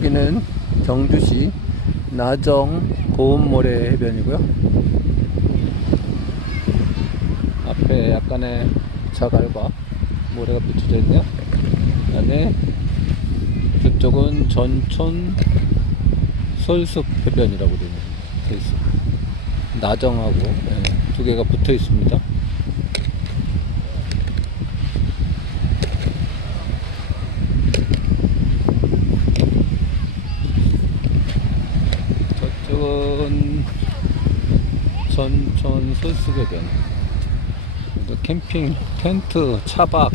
여기는 경주시 나정 고운모래 해변이고요. 앞에 약간의 자갈과 모래가 붙여져 있네요. 그다음에 저쪽은 전촌 솔숲 해변이라고 되어 있습니다. 나정하고 예, 두 개가 붙어 있습니다. 저쪽은 전촌 솔숲해변. 또 캠핑, 텐트, 차박,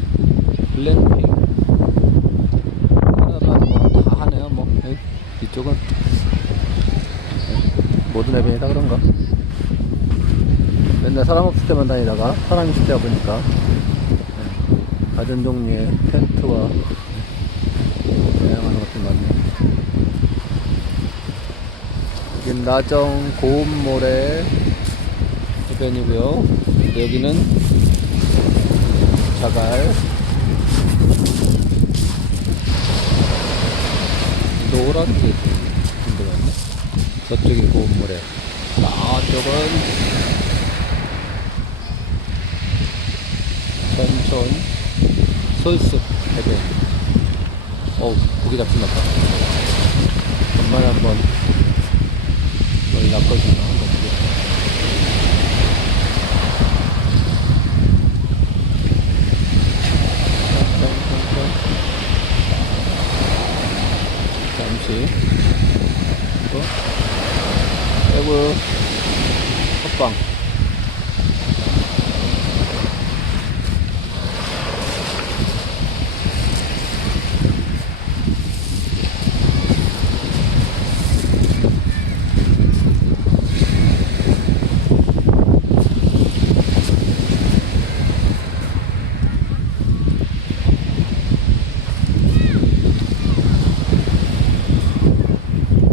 글램핑. 하나다 뭐다 하네요. 뭐 예, 이쪽은 예, 모든 해변이다 그런가? 맨날 사람 없을 때만 다니다가 사람 있을 때가 보니까 예, 가전 종류의 텐트와 다양한 것들 많네요. 여긴 나정 고운모래 해변이고요. 여기는 자갈 노란색 인데 같네. 저쪽이 고운모래. 저쪽은 전촌 솔숲 해변. 어우, 고기 잡힌 났다. 간만에 한번 머리 낚아주나 한번 보겠습니다. 잠시 이거 에브 헛방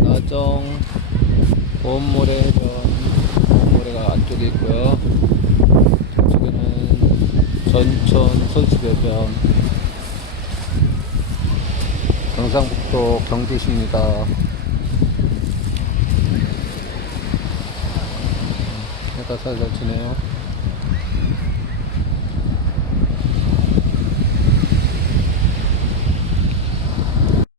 나정 해변 보험모래가 안쪽에 있고요. 저쪽에는 전천 솔수배변. 경상북도 경주시입니다 해가 살살 지네요